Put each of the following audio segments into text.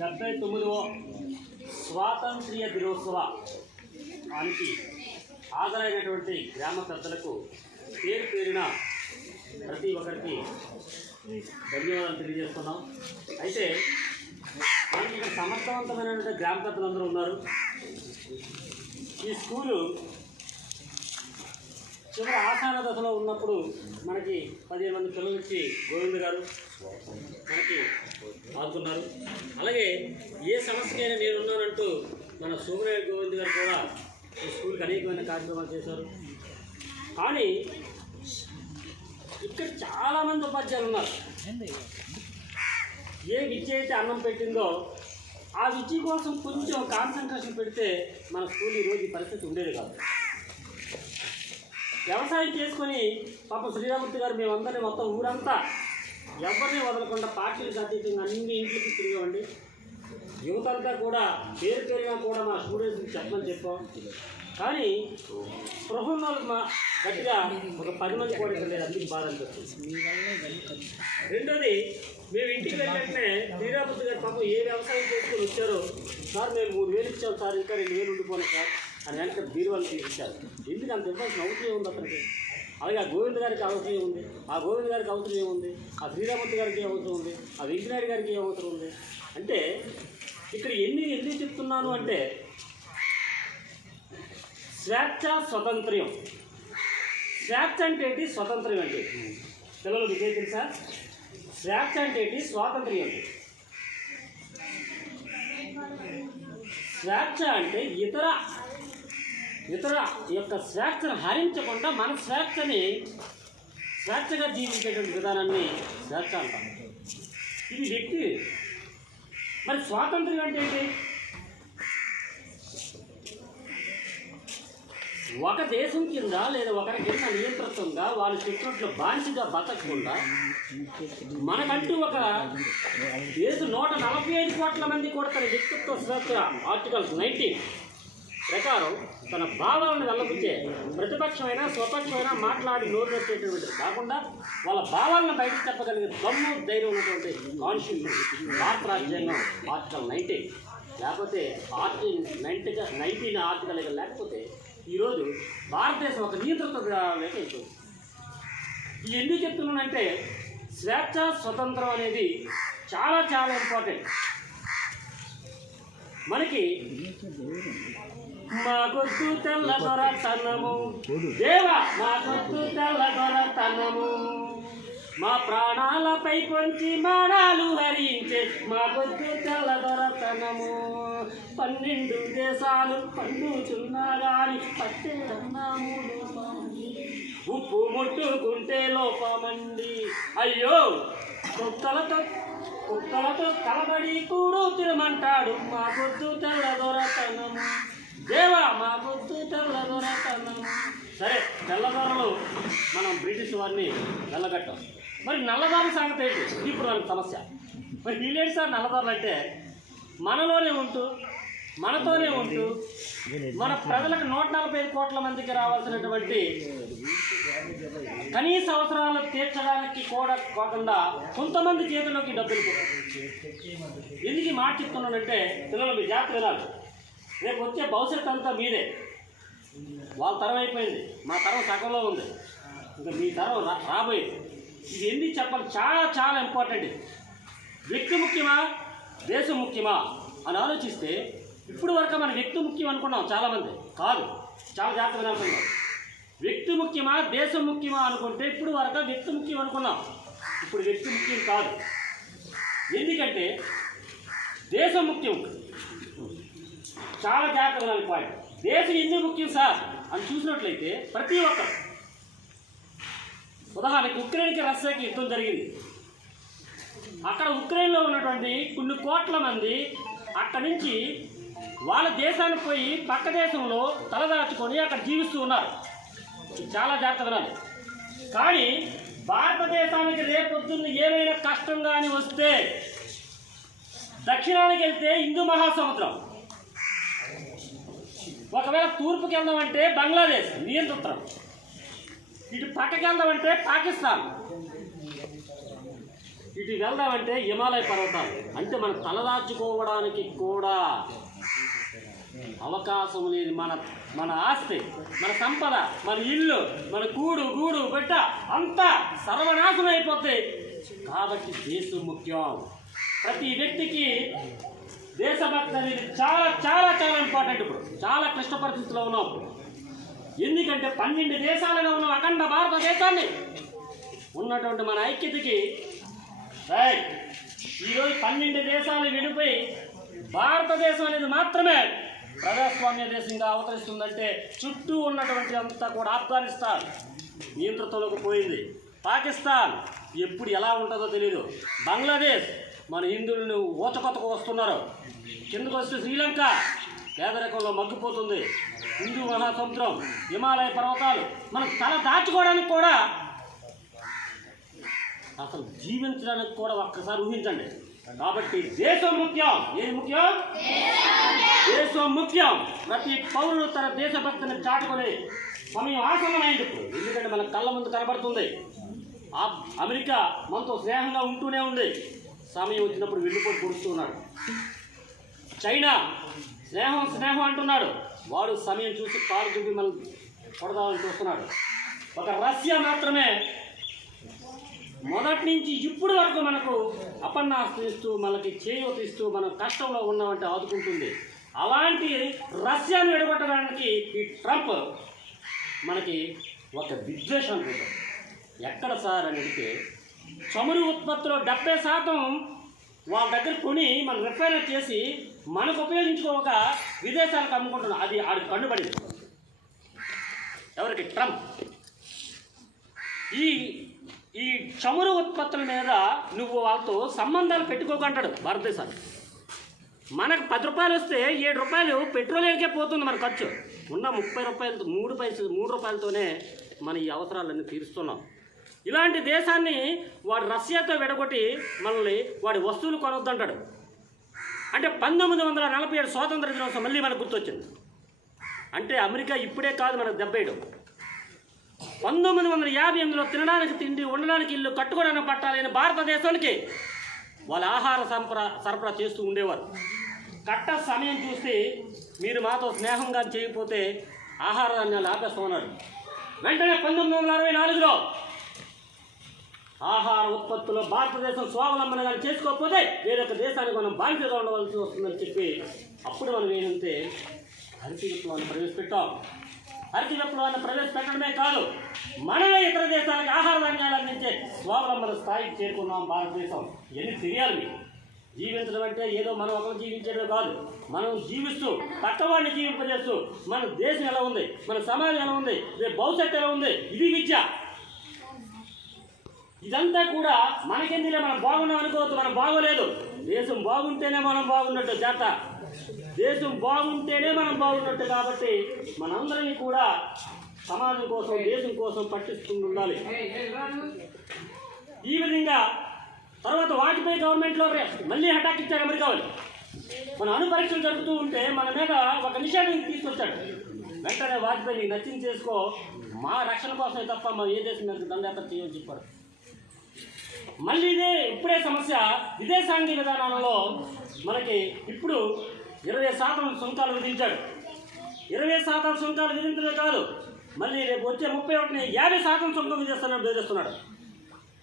డెబ్బై తొమ్మిదవ స్వాతంత్ర్య దినోత్సవానికి హాజరైనటువంటి గ్రామ పెద్దలకు పేరు పేరిన ప్రతి ఒక్కరికి ధన్యవాదాలు తెలియజేస్తున్నాం. అయితే మనకి ఇక్కడ సమర్థవంతమైనటువంటి గ్రామ పెద్దలందరూ ఉన్నారు. ఈ స్కూలు చివరి దశలో ఉన్నప్పుడు మనకి పదిహేను మంది పిల్లలు ఇచ్చి గోవింద్ గారు మనకి ఆదుకున్నారు అలాగే ఏ సమస్యకైనా నేనున్నానంటూ మన సోమనాయుడు గోవింద్ గారు కూడా ఈ స్కూల్కి అనేకమైన కార్యక్రమాలు చేశారు. కానీ ఇక్కడ చాలామంది ఉపాధ్యాయులు ఉన్నారు. ఏ విద్య అయితే అన్నం పెట్టిందో ఆ విద్య కోసం కొంచెం కాన్సన్ట్రేషన్ పెడితే మన స్కూల్ ఈరోజు ఈ పరిస్థితి ఉండేది కాదు. వ్యవసాయం చేసుకొని పాప శ్రీరామూర్తి గారు మేమందరినీ మొత్తం ఊరంతా ఎవరిని వదలకుండా పార్టీలకు అతీతంగా అన్ని ఇంట్లోకి తిరిగామండి. యువత అంతా కూడా పేరు పేరుగా కూడా మా స్టూడెంట్స్కి చెప్పమని చెప్పాం. కానీ స్పృహంలో మా గట్టిగా ఒక పది మంది కూడా ఇక్కడ లేదు అందుకు బాధ అనిపిస్తుంది. రెండోది మేము ఇంటికి వెళ్ళినట్టే శ్రీరామూర్తి గారు పాపం ఏ వ్యవసాయం చేసుకొని వచ్చారో సార్ మేము మూడు వేలు ఇచ్చాం సార్ ఇంకా రెండు వేలు ఉండిపోను సార్. అని వెంటనే బీరువాళ్ళు తీసుకొచ్చారు ఎందుకు అంత ఇవ్వాల్సిన అవసరం ఏముంది అతనికి. అలాగే ఆ గోవింద్ గారికి అవసరం ఏముంది? ఆ గోవింద్ గారికి అవసరం ఏముంది? ఆ శ్రీరామూర్తి గారికి ఏం అవసరం ఉంది? ఆ వెంకనాయుడు గారికి ఏం అవసరం ఉంది? అంటే ఇక్కడ ఎన్ని ఎందుకు చెప్తున్నాను అంటే స్వేచ్ఛ స్వతంత్ర్యం. స్వేచ్ఛ అంటే ఏంటి? స్వతంత్రం అంటే పిల్లలు మీకే తెలుసా? స్వేచ్ఛ అంటే ఏంటి? స్వాతంత్ర్యం అంటే. స్వేచ్ఛ అంటే ఇతర ఇతర యొక్క స్వేచ్ఛను హరించకుండా మన స్వేచ్ఛని స్వేచ్ఛగా జీవించేటువంటి విధానాన్ని స్వేచ్ఛ అంటాం ఇది వ్యక్తి. మరి స్వాతంత్ర్యం అంటే ఏంటి? ఒక దేశం కింద లేదా ఒకరి కింద నియంత్రితంగా వాళ్ళు చెప్పినట్లు బానిసగా బతకకుండా మనకంటూ ఒక దేశం నూట నలభై ఐదు కోట్ల మంది కూడా తన వ్యక్తిత్వ స్వేచ్ఛ ఆర్టికల్స్ నైన్టీన్ ప్రకారం తన భావాలను వెళ్ళబుచ్చే ప్రతిపక్షమైనా స్వపక్షమైనా మాట్లాడి నోరు నొచ్చేటువంటిది కాకుండా వాళ్ళ భావాలను బయట చెప్పగలిగే దమ్ము ధైర్యం ఉన్నటువంటి కాన్స్టిట్యూషన్ భారత రాజ్యాంగం ఆర్టికల్ నైన్టీన్ లేకపోతే ఆర్టికల్ నైన్టీగా నైన్టీన్ ఆర్టికల్ లేకపోతే ఈరోజు భారతదేశం ఒక నియంత్రిత లేక అయిపోయింది ఇది ఎందుకు చెప్తున్నానంటే స్వేచ్ఛ స్వతంత్రం అనేది చాలా చాలా ఇంపార్టెంట్ మనకి మా గొద్దు తెల్ల దొరతనము. దేవ మా గొద్దు తెల్ల దొరతనము. మా ప్రాణాలపై పొంచి మానాలు హరించే మా గొద్దు తెల్ల దొరతనము. పన్నెండు దేశాలు పండుచున్నా గాని పట్టే అన్నాములు మాని. ఉప్పు ముట్టుకుంటే లోపమండి. అయ్యో కుక్కలతో కుక్కలతో కలబడి కూడు తినమంటాడు. మా గొద్దు తెల్ల దొరతనము దేవా మా గొద్దు తెల్ల దొరతనము సరే తెల్లదారులు మనం బ్రిటిష్ వారిని వెళ్ళగట్టాం. మరి నల్లదారుల సంగతి ఏంటి? ఇప్పుడు వాళ్ళకి సమస్య. మరి వీళ్ళేంటి సార్ నల్లదారులు అంటే మనలోనే ఉంటూ మనతోనే ఉంటూ మన ప్రజలకు నూట నలభై ఐదు కోట్ల మందికి రావాల్సినటువంటి కనీస అవసరాలు తీర్చడానికి కూడా కాకుండా కొంతమంది చేతిలోకి డబ్బులు ఎందుకు ఈ మాట చెప్తున్నానంటే పిల్లలు మీ జాగ్రత్త వినాలి. రేపు వచ్చే భవిష్యత్తు అంతా మీదే. వాళ్ళ తరం అయిపోయింది. మా తరం సగంలో ఉంది. ఇంకా మీ తరం రాబోయేది. ఇది ఎందుకు చెప్పాలి? చాలా చాలా ఇంపార్టెంట్ ఇది వ్యక్తి ముఖ్యమా? దేశం ముఖ్యమా? అని ఆలోచిస్తే ఇప్పుడు వరకు మన వ్యక్తి ముఖ్యం అనుకున్నాం చాలామంది. కాదు. చాలా జాగ్రత్తగా అనుకున్నాం వ్యక్తి ముఖ్యమా? దేశం ముఖ్యమా అనుకుంటే ఇప్పుడు వరకు వ్యక్తి ముఖ్యం అనుకున్నాం. ఇప్పుడు వ్యక్తి ముఖ్యం కాదు. ఎందుకంటే దేశం ముఖ్యం. చాలా జాగ్రత్తగా ఉండాలి పాయింట్ దేశం ఎందుకు ముఖ్యం సార్? అని చూసినట్లయితే ప్రతి ఒక్కరు. ఉదాహరణకి ఉక్రెయిన్కి రష్యాకి యుద్ధం జరిగింది. అక్కడ ఉక్రెయిన్లో ఉన్నటువంటి కొన్ని కోట్ల మంది అక్కడి నుంచి వాళ్ళ దేశానికి పోయి పక్క దేశంలో తలదాచుకొని అక్కడ జీవిస్తూ ఉన్నారు. చాలా జాగ్రత్త వినాలి కానీ భారతదేశానికి రేపొద్దున్న ఏమైనా కష్టం కానీ వస్తే దక్షిణానికి వెళ్తే హిందూ మహాసముద్రం. ఒకవేళ తూర్పుకి వెళ్దామంటే బంగ్లాదేశ్ నియంత్రితం ఇటు పక్కకి వెళ్దామంటే పాకిస్తాన్. ఇటు వెళ్దామంటే హిమాలయ పర్వతాలు. అంటే మనం తలదాచుకోవడానికి కూడా అవకాశం లేని మన మన ఆస్తి మన సంపద మన ఇల్లు మన కూడు గూడు బిడ్డ అంతా సర్వనాశనం అయిపోతాయి కాబట్టి దేశం ముఖ్యం. ప్రతి వ్యక్తికి దేశభక్తి అనేది చాలా చాలా చాలా ఇంపార్టెంట్ ఇప్పుడు. చాలా క్లిష్ట పరిస్థితుల్లో ఉన్నాం. ఎందుకంటే పన్నెండు దేశాలుగా ఉన్న అఖండ భారతదేశాన్ని ఉన్నటువంటి మన ఐక్యతకి రైట్ ఈరోజు పన్నెండు దేశాలు విడిపోయి భారతదేశం అనేది మాత్రమే ప్రజాస్వామ్య దేశంగా అవతరిస్తుందంటే చుట్టూ ఉన్నటువంటి అంతా కూడా ఆఫ్ఘనిస్తాన్ నియంత్రణలోకి పోయింది. పాకిస్తాన్ ఎప్పుడు ఎలా ఉంటుందో తెలియదు బంగ్లాదేశ్ మన హిందువులను ఊచకొత్తకు వస్తున్నారు. కిందకు వస్తే శ్రీలంక. పేదరికంలో మగ్గిపోతుంది. హిందూ మహాసముద్రం హిమాలయ పర్వతాలు మనం తల దాచుకోవడానికి కూడా అసలు జీవించడానికి కూడా ఒక్కసారి ఊహించండి. కాబట్టి దేశం ముఖ్యం. ఏది ముఖ్యం? దేశం ముఖ్యం. ప్రతి పౌరుడు తన దేశభక్తిని చాటుకొని సమయం ఆసన్నమైంది ఇప్పుడు ఎందుకంటే మన కళ్ళ ముందు కనబడుతుంది. ఆ అమెరికా మనతో స్నేహంగా ఉంటూనే ఉంది. సమయం వచ్చినప్పుడు వెళ్ళిపోయి పొడుస్తున్నాడు చైనా స్నేహం స్నేహం అంటున్నాడు. వాడు సమయం చూసి కాలు చూపి మనం కొడదామని చూస్తున్నాడు. ఒక రష్యా మాత్రమే మొదటి నుంచి ఇప్పుడు వరకు మనకు అపన్నాస్తం మనకి చేయూత ఇస్తూ మనం కష్టంలో ఉన్నామంటే ఆదుకుంటుంది. అలాంటి రష్యాను విడగొట్టడానికి ఈ ట్రంప్ మనకి ఒక విద్వేషం అనుకుంటాం ఎక్కడ సార్ అని అడిగితే చమురు ఉత్పత్తిలో డెబ్బై శాతం వాళ్ళ దగ్గర కొని మనం రిఫైన్ చేసి మనకు ఉపయోగించుకోక విదేశాలకు అమ్ముకుంటున్నాం. అది ఆడికి కన్నుబడింది ఎవరికి? ట్రంప్. ఈ ఈ చమురు ఉత్పత్తుల మీద నువ్వు వాళ్ళతో సంబంధాలు పెట్టుకోకంటాడు భారతదేశానికి. మనకు పది రూపాయలు వస్తే ఏడు రూపాయలు పెట్రోలియంకే పోతుంది మన ఖర్చు. ఉన్న ముప్పై రూపాయలతో మూడు పైసలు మూడు రూపాయలతోనే మన ఈ అవసరాలన్నీ తీరుస్తున్నాం. ఇలాంటి దేశాన్ని వాడు రష్యాతో విడగొట్టి మనల్ని వాడి వస్తువులు కొనొద్దంటాడు. అంటే పంతొమ్మిది వందల నలభై ఏడు స్వాతంత్ర దినోత్సవం మళ్ళీ మనకు గుర్తొచ్చింది. అంటే అమెరికా ఇప్పుడే కాదు మనకు దెబ్బేయడం. పంతొమ్మిది వందల యాభై ఎనిమిదిలో తినడానికి తిండి ఉండడానికి ఇల్లు కట్టుకోవడానికి పట్టాలని భారతదేశానికి వాళ్ళ ఆహార సరఫరా సరఫరా చేస్తూ ఉండేవారు. కట్ట సమయం చూస్తే మీరు మాతో స్నేహంగా చేయకపోతే ఆహార ధాన్యాలు ఆపేస్తామన్నారు వెంటనే పంతొమ్మిది వందల అరవై నాలుగులో ఆహార ఉత్పత్తుల్లో భారతదేశం స్వావలంబన చేసుకోకపోతే వేరొక దేశానికి మనం బాధ్యతగా ఉండవలసి వస్తుందని చెప్పి అప్పుడు మనం ఏంటంటే హరిత విప్లవాన్ని ప్రవేశపెట్టాం. హరిత విప్లవాన్ని ప్రవేశపెట్టడమే కాదు మనమే ఇతర దేశాలకు ఆహార ధాన్యాలు అందించే స్వావలంబన స్థాయికి చేరుకున్నాం భారతదేశం. ఎన్ని తెలియాలి మీకు. జీవించడం అంటే ఏదో మనం ఒకరు జీవించడమే కాదు. మనం జీవిస్తూ పక్కవాడిని జీవింపజేస్తూ మన దేశం ఎలా ఉంది? మన సమాజం ఎలా ఉంది? రేపు భవిష్యత్తు ఎలా ఉంది? ఇది విద్య. ఇదంతా కూడా మనకెందులే మనం బాగున్నాం అనుకోవద్దు మనం బాగోలేదు. దేశం బాగుంటేనే మనం బాగున్నట్టు జాత. దేశం బాగుంటేనే మనం బాగున్నట్టు కాబట్టి మనందరినీ కూడా సమాజం కోసం దేశం కోసం పట్టిస్తుంది ఉండాలి. ఈ విధంగా తర్వాత వాజ్పేయి గవర్నమెంట్లో రే- మళ్ళీ హఠాక్ ఇచ్చారు అమెరికా వాళ్ళు. మన అనుపరీక్షలు జరుగుతూ ఉంటే మన మీద ఒక నిషేధం తీసుకొచ్చాడు. వెంటనే వాజ్పేయి నీకు నచ్చింది చేసుకో మా రక్షణ కోసమే తప్ప మా ఏ దేశం మీద దండయాత్ర చేయని చెప్పాడు. మళ్ళీ ఇదే ఇప్పుడే సమస్య విదేశాంగ విధానంలో మనకి ఇప్పుడు ఇరవై శాతం సుంకాలు విధించాడు. ఇరవై శాతం సుంకాలు విధించడమే కాదు మళ్ళీ రేపు వచ్చే ముప్పై ఒకటిని యాభై శాతం సుంకం విధిస్తానని బెదిరిస్తున్నాడు.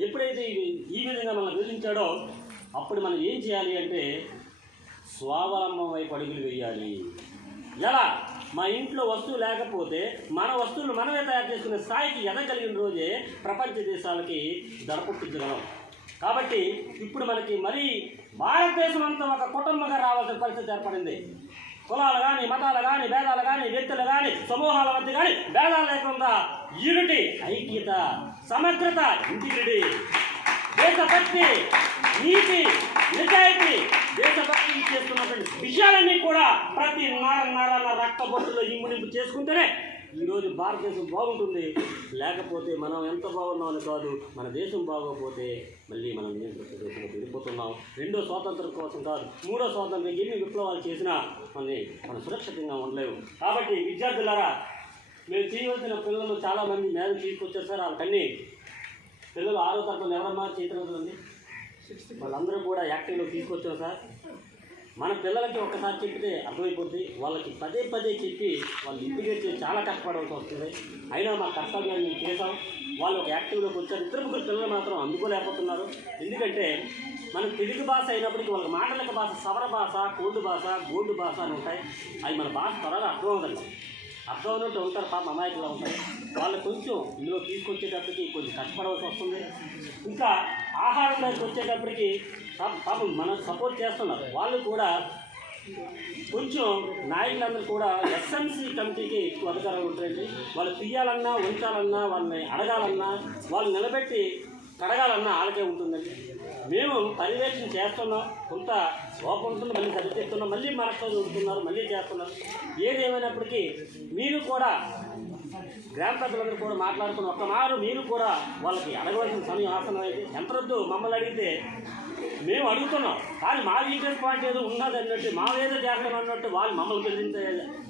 ఎప్పుడైతే ఈ- ఈ విధంగా మనం విధించాడో అప్పుడు మనం ఏం చేయాలి అంటే స్వావలంబం వైపు అడుగులు వేయాలి. ఎలా? మా ఇంట్లో వస్తువు లేకపోతే మన వస్తువులు మనమే తయారు చేసుకునే స్థాయికి ఎదగలిగిన రోజే ప్రపంచ దేశాలకి దడపుట్టించగలం కాబట్టి ఇప్పుడు మనకి మరీ భారతదేశం అంతా ఒక కుటుంబంగా రావాల్సిన పరిస్థితి ఏర్పడింది. కులాలు కానీ మతాలు కానీ భేదాలు కానీ వ్యక్తులు కానీ సమూహాల మధ్య కానీ భేదాలు లేకుండా యూనిటీ ఐక్యత సమగ్రత ఇంటిగ్రిటీ దేశభక్తి నీతి నిజాయితీ దేశభక్తి చేస్తున్నటువంటి విషయాలన్నీ కూడా ప్రతి నార నరాల రక్త బొట్టులో ఇమ్మునింపు చేసుకుంటేనే ఈరోజు భారతదేశం బాగుంటుంది. లేకపోతే మనం ఎంత బాగున్నామని కాదు మన దేశం బాగోకపోతే మళ్ళీ మనం నియంత్రిత దేశంలో వెళ్ళిపోతున్నాం. రెండో స్వాతంత్రం కోసం కాదు మూడో స్వాతంత్రం ఎన్ని విప్లవాలు చేసినా మనని మనం సురక్షితంగా ఉండలేము కాబట్టి విద్యార్థులారా మేము చేయవలసిన పిల్లలు చాలామంది మేడం తీసుకొచ్చారు సార్ వాళ్ళకన్నీ పిల్లలు ఆరో తరగతి ఎవరమ్మా చేతులు వాళ్ళందరూ కూడా యాక్టివ్లో తీసుకొచ్చారు సార్. మన పిల్లలకి ఒక్కసారి చెప్తే అర్థమైపోద్ది. వాళ్ళకి పదే పదే చెప్పి వాళ్ళు ఇంటికి చాలా కష్టపడవలసి వస్తుంది. అయినా మా కర్తవ్యాన్ని మేము చేసాం వాళ్ళు ఒక యాక్టివ్లోకి వచ్చారు. ఇద్దరు ముగ్గురు పిల్లలు మాత్రం అందుకోలేకపోతున్నారు. ఎందుకంటే మన తెలుగు భాష అయినప్పటికీ వాళ్ళకి మాటలక భాష సవర భాష కోల్డ్ భాష గోల్డ్ భాష అని ఉంటాయి. అవి మన భాష త్వరగా అర్థం అవుతుంది అర్థం ఉంటారు పాప అమాయకులు ఉంటారు. వాళ్ళు కొంచెం ఇందులో తీసుకొచ్చేటప్పటికి కొంచెం కష్టపడవలసి వస్తుంది. ఇంకా ఆహారం దగ్గరికి వచ్చేటప్పటికి పాపం మనం సపోర్ట్ చేస్తున్నారు. వాళ్ళు కూడా కొంచెం నాయకులందరూ కూడా ఎస్ఎంసీ కమిటీకి ఎక్కువ అధికారాలు ఉంటాయండి. వాళ్ళు తీయాలన్నా ఉంచాలన్నా వాళ్ళని అడగాలన్నా వాళ్ళు నిలబెట్టి కడగాలన్నా వాళ్ళకే ఉంటుందండి. మేము పర్యవేక్షణ చేస్తున్నాం. కొంత లోపం ఉంటుంది మళ్ళీ సరిచేస్తున్నాం మళ్ళీ మనతో ఉంటున్నారు మళ్ళీ చేస్తున్నారు. ఏదేమైనప్పటికీ మీరు కూడా గ్రామ పెద్దలందరూ కూడా మాట్లాడుకుని ఒక్కమారు మీరు కూడా వాళ్ళకి అడగవలసిన సమయం ఆసనమైంది ఎంతరొద్దు మమ్మల్ని అడిగితే మేము అడుగుతున్నాం. కానీ మా వీకెండ్ పాయింట్ ఏదో ఉన్నది అన్నట్టు మా ఏదో చేస్తాం అన్నట్టు వాళ్ళు మమ్మల్ని బెదిరించే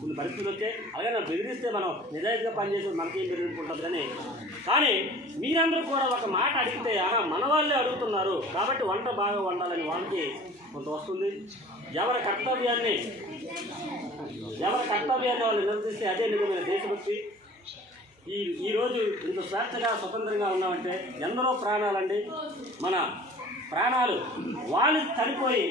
కొన్ని పరిస్థితులు వచ్చాయి. అలాగే నాకు బెదిరిస్తే మనం నిజాయితీగా పనిచేసి మనకేం బెదిరించుకుంటుంది కానీ కానీ మీరందరూ కూడా ఒక మాట అడిగితే అలా మన వాళ్ళే అడుగుతున్నారు. కాబట్టి వంట బాగా వండాలని వాళ్ళకి కొంత వస్తుంది. ఎవరి కర్తవ్యాన్ని ఎవరి కర్తవ్యాన్ని వాళ్ళు నిర్వహిస్తే అదే నిజమైన దేశభక్తి. ఈ ఈరోజు ఇంత స్వేచ్ఛగా స్వతంత్రంగా ఉన్నామంటే ఎందరో ప్రాణాలండి మన ప్రాణాలు వాళ్ళు చనిపోయి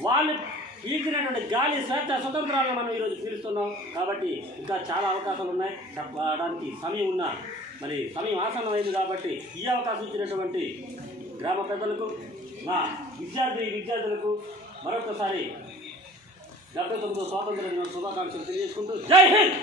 వాళ్ళు పీల్చినటువంటి గాలి స్వేచ్ఛ స్వతంత్రాలను మనం ఈరోజు పీలుస్తున్నాం. కాబట్టి ఇంకా చాలా అవకాశాలు ఉన్నాయి. చెప్పడానికి సమయం ఉన్నా మరి సమయం ఆసన్నమైంది కాబట్టి ఈ అవకాశం ఇచ్చినటువంటి గ్రామ పెద్దలకు నా విద్యార్థి విద్యార్థులకు మరొకసారి డెబ్బై తొమ్మిదో స్వాతంత్ర దిన శుభాకాంక్షలు తెలియజేసుకుంటూ జై హింద్!